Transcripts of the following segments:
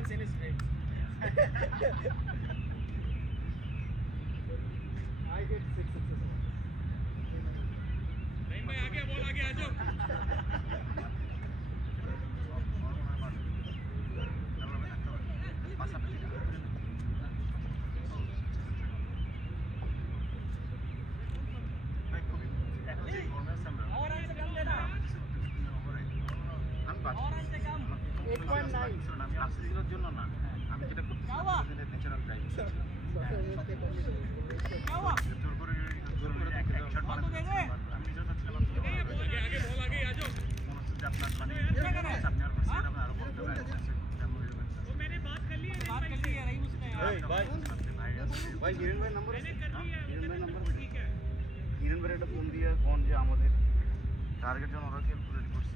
times in his dreams. I get 6 successes. नहीं मैं आगे बोल आगे आ जाओ ভাই হিরেন ভাই নাম্বার আছে হিরেন ভাই নাম্বার ঠিক আছে হিরেন ভাই একটা ফোন দিয়ে কোন যে আমাদের টার্গেট জন ওরা ক্যালকুলেট করছে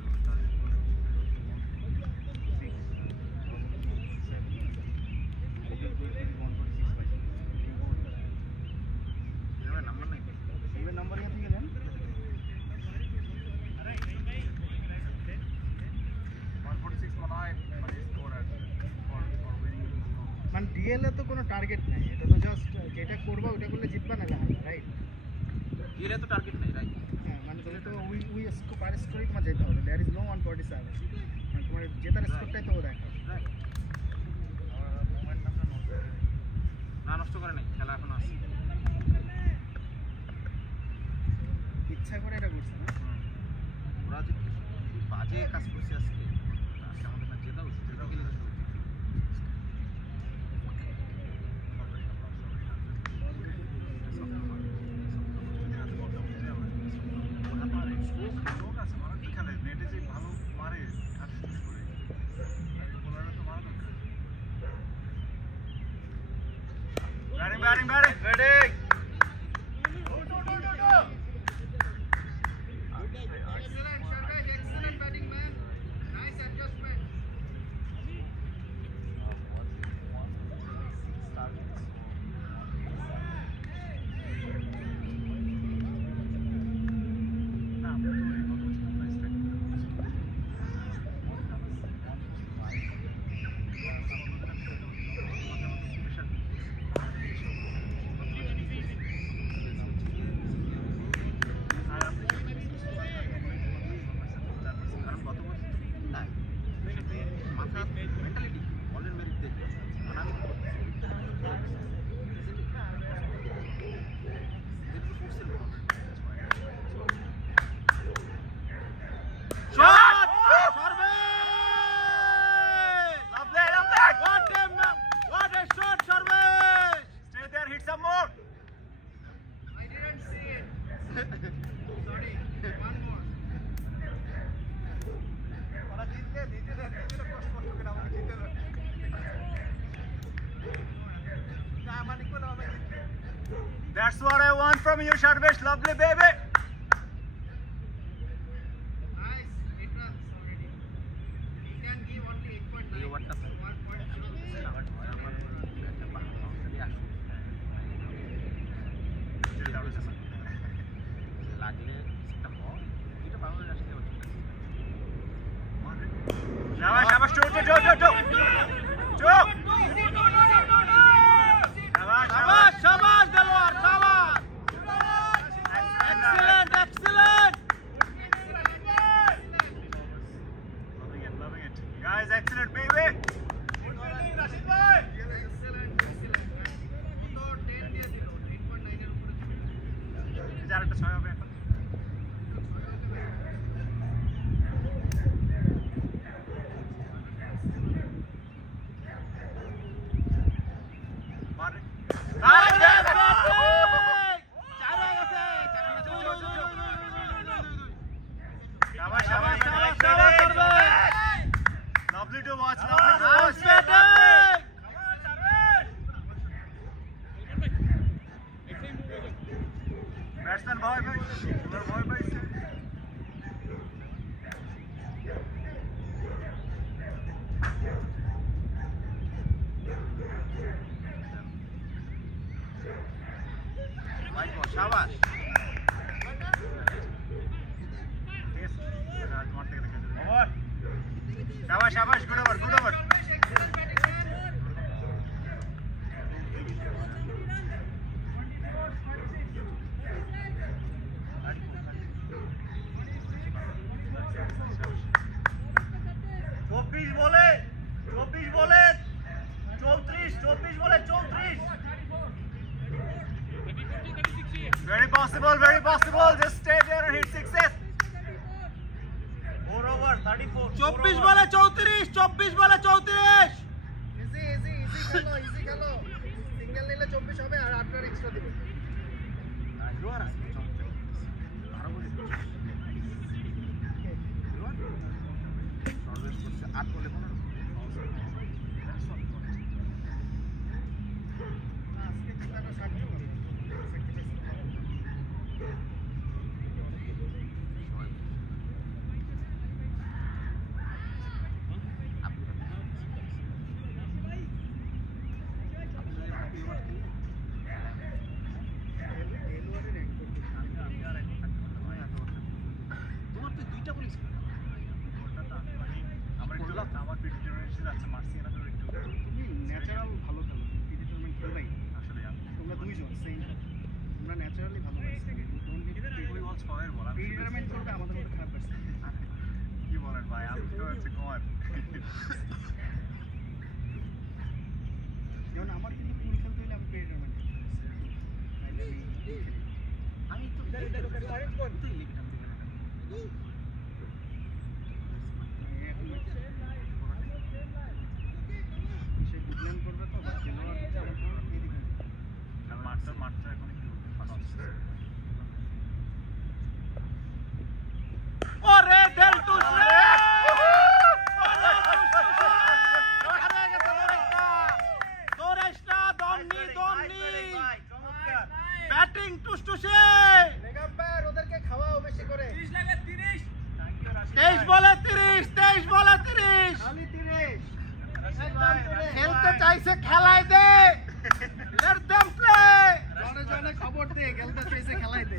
নাম্বার নাই হিরেন নাম্বার নিয়ে থেকে নেন আরে ভাই 146 মনে হয় মানে স্কোর আছে মানে ডিএল এ তো কোনো টার্গেট নাই এটা তো জাস্ট যেটা করবা ওটা করলে জিতবা না রাইট ডিএল এ তো টার্গেট নাই রাইট হ্যাঁ মানে তাহলে তো উই স্কোর পার স্কোরই তোমার যেতে হবে देयर इज নো 147 মানে তোমার জেতার স্কোরটাই তো দেখা রাইট মোমেন্ট না নষ্ট করে নাই খেলা এখনো আছে ইচ্ছা করে এটা করছে না ওরা যে বাজে কাজ করছে আজকে আমাদের না জেতা উচিত জেতা গেলে Batting, ready. Excellent batting, man. Nice adjustment. That's what I want from you, Sharvesh. Lovely, baby. Nice. 8 runs already. He can give only 8.9. You what the? shabash, good over. possible, very possible. Just stay there and hit sixes. 4 over 34. 24 বলে 34, 24 বলে 34। ইজি খেলো সিঙ্গেল নিলে 24 হবে আর 8 run extra দিবে ন্যাচারাল ভালো খেলো প্রিডিটারমেন্ট খেলবাই আসলে তোমরা দুইজন সেম তোমরা ন্যাচারালি ভালো প্রিডিটারমেন্ট করবে আমাদের মতো খারাপ পারছে কি বলেন ভাই আমি তো হচ্ছে কুমার যেমন আমার কিন্তু পুল খেলতে হলে আমি প্রিডিটারমেন্ট আমি তো সে বুঝলেন করবে তো মাঠটা এখন একটু ফাঁকা হচ্ছে ওরে দেল টুসরে দোরেশটা দমনি ব্যাটিং টুসটুসে মেগাম্পায়ার ওদেরকে খাওয়াও বেশি করে 30 লাগে 30 23 বলে 30 23 বলে 30 খালি 30 খেলতে চাইছে খেলায় দে লেট देम প্লে জনে খবর দে খেলতে চাইছে খেলাই দে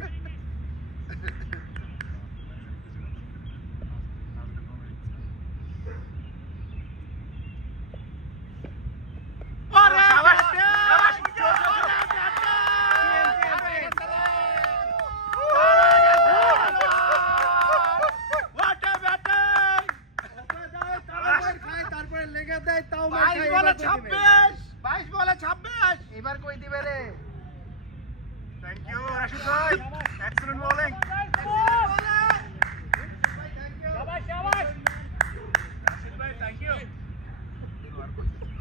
ওরে তারপরে লেগে দেয় তাও 22 বলে 26 22 বলে 26 এবার কই দিবে রে থ্যাংক ইউ রাশিদ ভাই এক্সেলেন্ট বোলিং শাবাশ শাবাশ রাশিদ ভাই থ্যাংক ইউ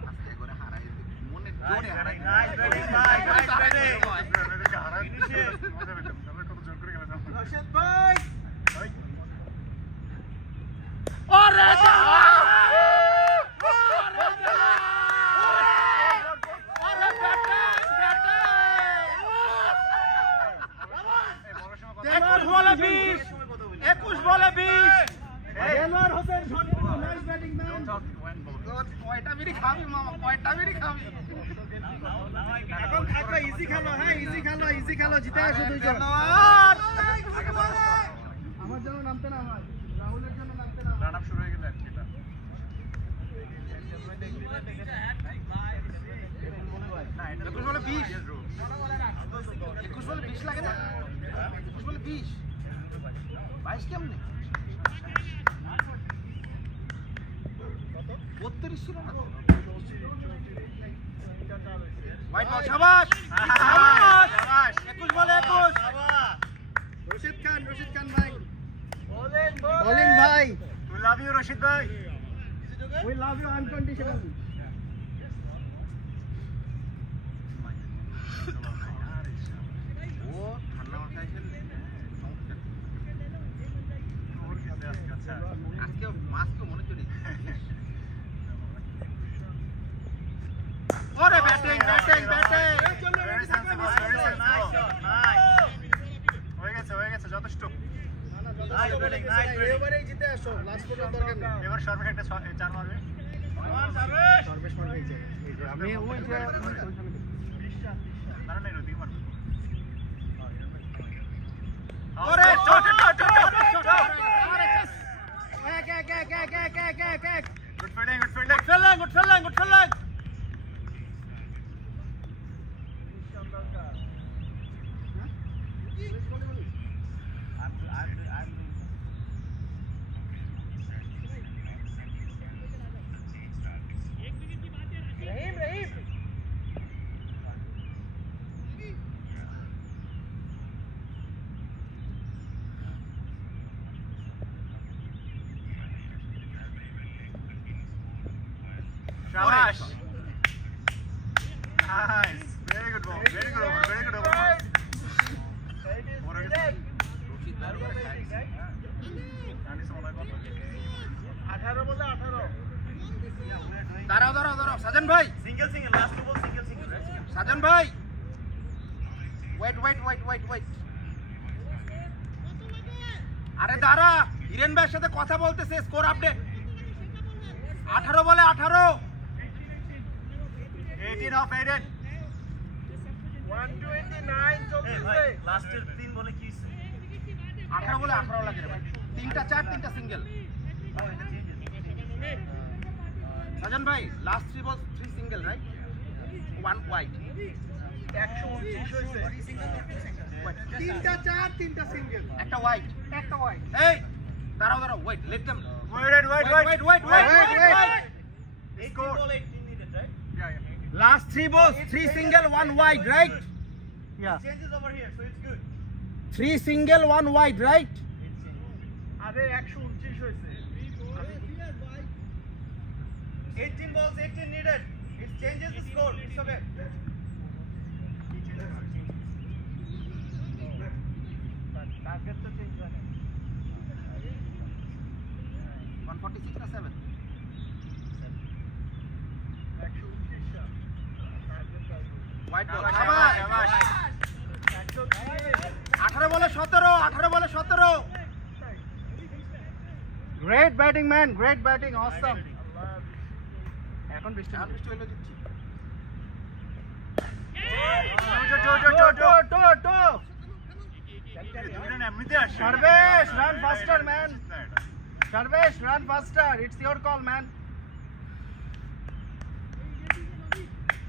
আস্তে করে হারাই মনে জোরে হারাই নাইস ব্যাটিং ভাই নাইস ব্যাটিং হারাই দিছে মজা পেতাম আমরা কত জোর করে গেলাম রশিদ ভাই ওরে দেলোয়ার হোসেন ঝন্টু নাইস ব্যাটিং ম্যান কয়টা বিড়ি খাবি মামা কয়টা বিড়ি খাবি এখন থাকবে ইজি খেলো জিতে আসো দুইজন আমার জন্য নামতে না ভাই রাহুলের জন্য নামতে না রান আপ শুরু হয়ে গেল এটা না এটা 21 বলে 20 21 বলে 20 লাগে না 21 বলে 20 22 কেমনে 32 ছিল না হোয়াইট বল শাবাশ শাবাশ 21 বলে 21 রশিদ খান ভাই বোলিং ভাই উই লাভ ইউ রশিদ ভাই উই লাভ ইউ আনকন্ডিশনালি ও ঠান্ডা মাথায় খেললে আজকে মাছ তো মনে চলে ওরে ব্যাটিং হয়ে গেছে যথেষ্ট এবারেই জিতে আসো লাস্ট পর্যন্ত দরকার নেই এবার সর্বেশ একটা 4 মারবে সর্বেশ মারবে এই যে আমি ওই যে না না রোদি মারবে ওরে shot good fielding good fielding Shabash. Nice. Very good ball. Very good over. Very good over. দাঁড়াও সাজন ভাই Single, last two ball, single. সাজন ভাই ওয়েট আরে দাঁড়া হিরেন ভাইয়ের সাথে কথা বলতেছে স্কোর আপডেট 18 বলে 18 18 off Aiden. 129 চলতেছে Last এর 3 বলে কি 18 বলে 18 লাগে রে ভাই তিনটা চার তিনটা সিঙ্গেল সাজন ভাই লাস্ট 3 বল 3 সিঙ্গেল রাইট 1 ওয়াইড 129 হইছে তিনটা চার তিনটা সিঙ্গেল একটা ওয়াইড এই দাঁড়াও wait let them Wait. Score. 18 needed, right? Yeah. Last 3 balls, 3 single, 1 wide, right? Yeah. Changes over here, so it's good. 3 single, 1 wide, right? আরে 129 হইছে 18 balls, 18 needed. It changes the score. It's okay. Target তো চেঞ্জ হয় না 146 না 7? 129 Wide ball. Shabash. 18 বলে 17. Great batting man, great batting, awesome. এখন বৃষ্টি আর বৃষ্টি হলো দিচ্ছি। Sarvesh, run faster, man. Sarvesh, run faster. It's your call, man.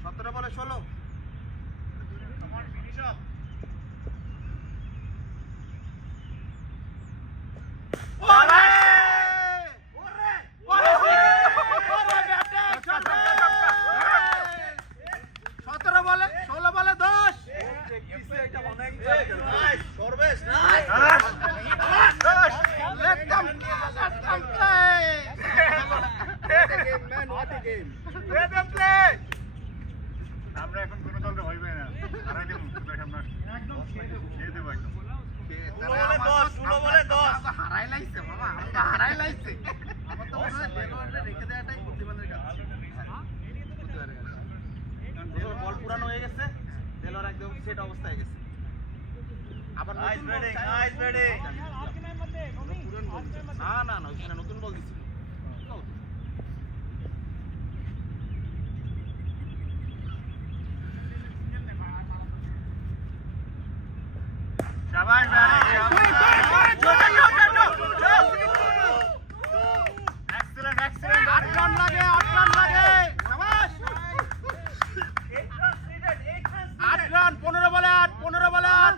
17 বলে 16. Come on, finish up. আমরা এখন কোনো দলকে হইবে না হারাই দেব দেখেন না একদম দিয়ে দেব একদম 16 বলে 10 হারাই লাইছে বাবা, আমাকে হারাই লাইছে। আমার তো মনে হয় দেলোয়ারে রেখে দেওয়াটাই বুদ্ধিমানের কাজ। কারণ বল পুরানো হয়ে গেছে, দেলোয়ার একদম সেট অবস্থায় গেছে। আবার নাইস নতুন ব্যাটিং, বল নাইস ব্যাটিং। না ওখানে নতুন বল দিছিল। শাবাশ ব্যাটিং। Excellent, excellent. 8 রান লাগে। শাবাশ। 8 runs needed, 8 runs 8 রান, 15 বলে 8।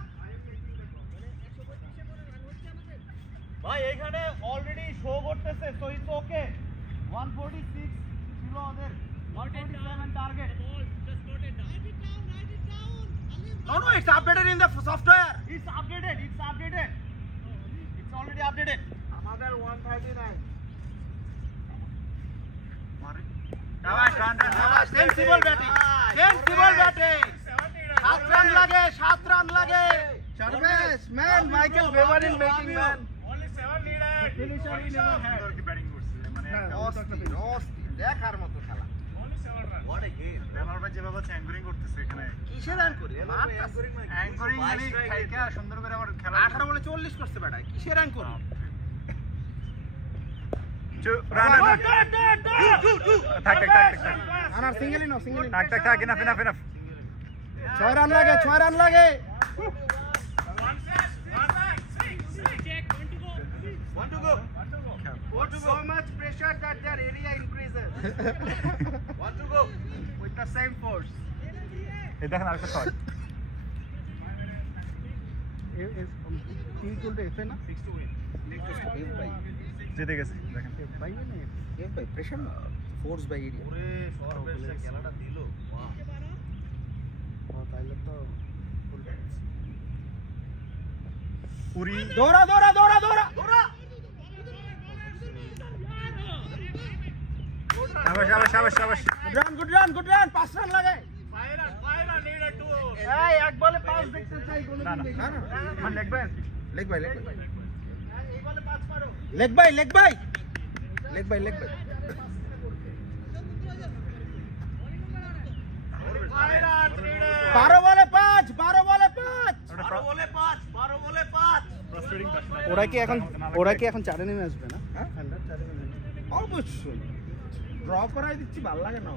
ভাই এখানে অলরেডি শো করতেছে, সো ইটস ওকে। 146 ছিল ওদের, 147 target. No, it's updated in the software. It's updated. It's already updated. আমাদের 139 শাবাশ, রান শাবাশ। Sensible batting. 7 রান লাগে। Sarvesh, man, Michael Weber in making, man. Only 7 needed. Finisher he never had. Batting করছে মানে অস্থির, দেখার মতো খেলা। only 7 runs. What a game. Delwar ভাই যেভাবে অ্যাঙ্করিং করতেছে এখানে। কিসের রান করে? অ্যাঙ্করিং মানে খাইকা সুন্দর করে আমার খেলা 18 বলে 40 করছে বেটা। কিসের রান করে? রান থাক আনার সিঙ্গেল ইন, থাক ইনাফ 6 রান লাগে। so much pressure that their area increases Want to go? with the same force এই দেখেন আরেকটা শট equal to FA না? 6 to win F by জিতে গেছে দেখেন F by না F by pressure না, force by area. ওরে সরবেশে খেলাটা দিল বাহ তাইলে তো ফুল ব্যাটস। পুরি দৌড়া। good Good run. 5 run লাগে। Fire needed to. এই এক বলে 5 দেখতে চাই কোন না লেগ বাই লেগ বাই এই বলে 5 মারো। Leg by Fire needed. 12 বলে 5 ফ্রাস্ট্রেটিং টাচ ওরা কি এখন চারে নেমে আসবে না? হ্যাঁ চারে নেমে অবশ্যই ড্র করাই দিচ্ছি, ভালো লাগে না।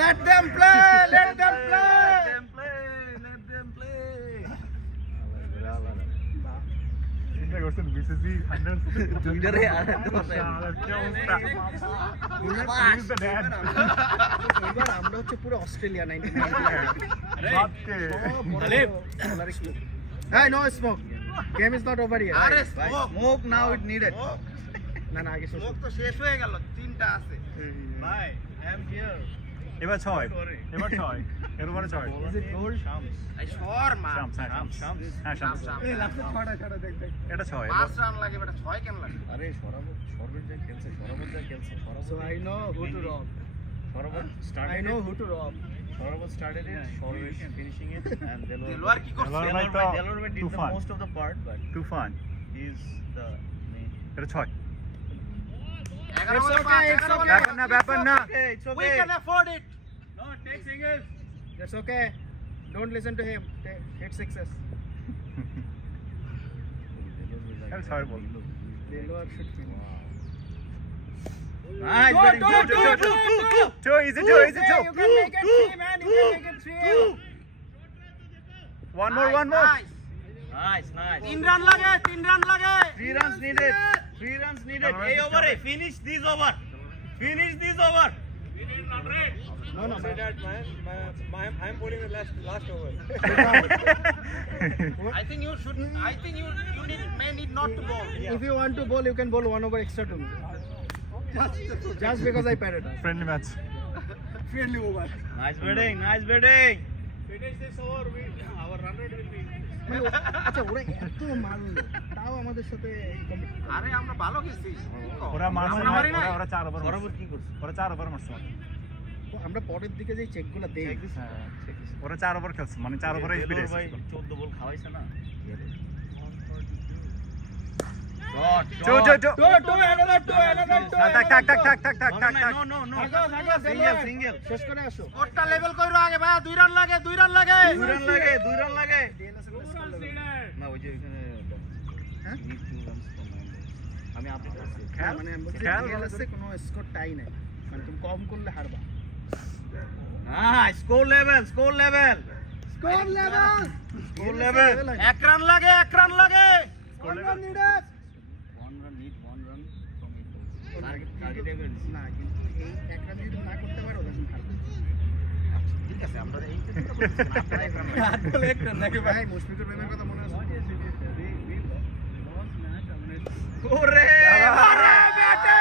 Let them play. চিন্তা করছেন বিসিসি 100 দুইটারে আর এবার আমরা হচ্ছে পুরো অস্ট্রেলিয়া 99 Hey, no smoke. Game is not over yet. আরে smoke now it needed. না আগে শেষ তো শেষ হয়ে গেল, 3টা আছে। ভাই, I am here. এবার 6 এর উপরে 6 Is it gold? এই সর মা শামস এই লাস্ট ছড়া দেখ এটা 6 5 রান লাগে, বেটা 6 কেন লাগে? আরে সরবত যা খেলছে So I know who to rob. সরবত I started know who to rob. Swaraj started it, Swaraj finishing it, and Delwar কি করছে? Delaware did the Tufan. most of the part, but Toofan he's the main. এটা 6 11 বলে It's 5, okay, 11 বলে ব্যাপার না It's We can afford it. No, take singles. That's okay. Don't listen to him. Hit sixes. এটা 6 বল Delaware should finish. Nice, Go. Two, easy two. You can make it 3, man. You can make it 3. One more. Nice. Nice. 3 রান লাগে। 3 runs needed. 3 runs needed. Hey, over. Finish this over. No. I'm putting the last over. I think you may need not to bowl. If you want to bowl, you can bowl 1 over extra to me. Just because I patted us. Friendly match. Friendly over. Nice batting. Finish this over. Our run rate will be. আচ্ছা ওরা এত মারলো তাও আমাদের সাথে আরে আমরা ভালো খেলছি। ওরা মারছে আমরা মারি নাই। ওরা 4 ওভার বরাবর কি করছে? ওরা 4 ওভার মারছে আমরা পরের দিকে যে চেকগুলো দেই ওরা 4 ওভার খেলছে মানে 4 ওভারে স্পিড আছে ভাই 14 বল খাওয়াইছে না। Two. another two. No. Single. শেষ করে আসো স্কোরটা লেভেল কইরো আগে ভাই, 2 রান লাগে। 2 run লাগে। না ওই যে এখানে হ্যাঁ? need 2 runs from my end. আমি আপডেট করছি। মানে আমি বলছি ডিএলএসে কোনো স্কোর টাই নাই, মানে তুমি কম করলে হারবা। Nice. Score level. Score level 1 রান লাগে। 1 run needed. 1 run from it. Target level. না কিন্তু এই 1 রান যদি না করতে পারো তখন হারবে। ঠিক আছে, আমরা এই ভাই মুশফিকুর রহিমের কথা মনে আছে? ওরে ব্যাটে!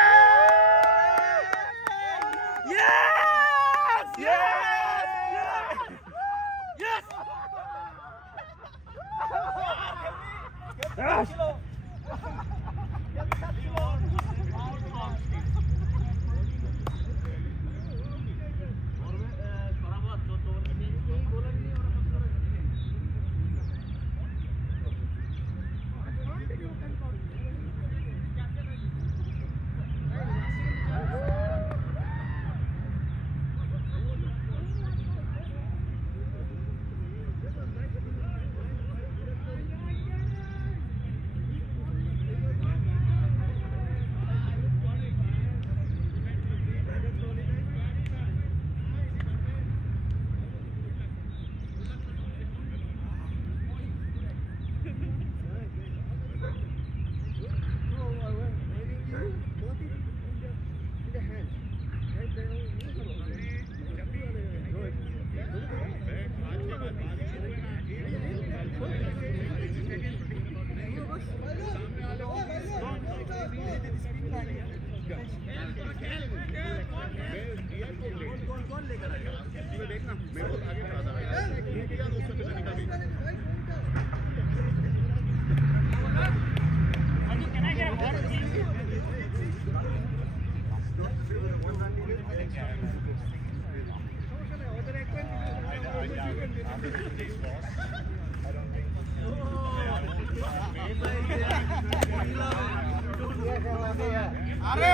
আরে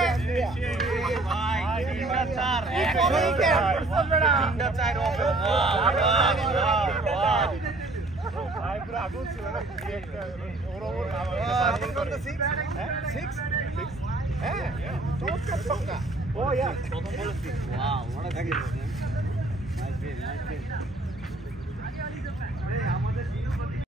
ভাই তিনটা চার তিনটা চার ওকে Wow, what a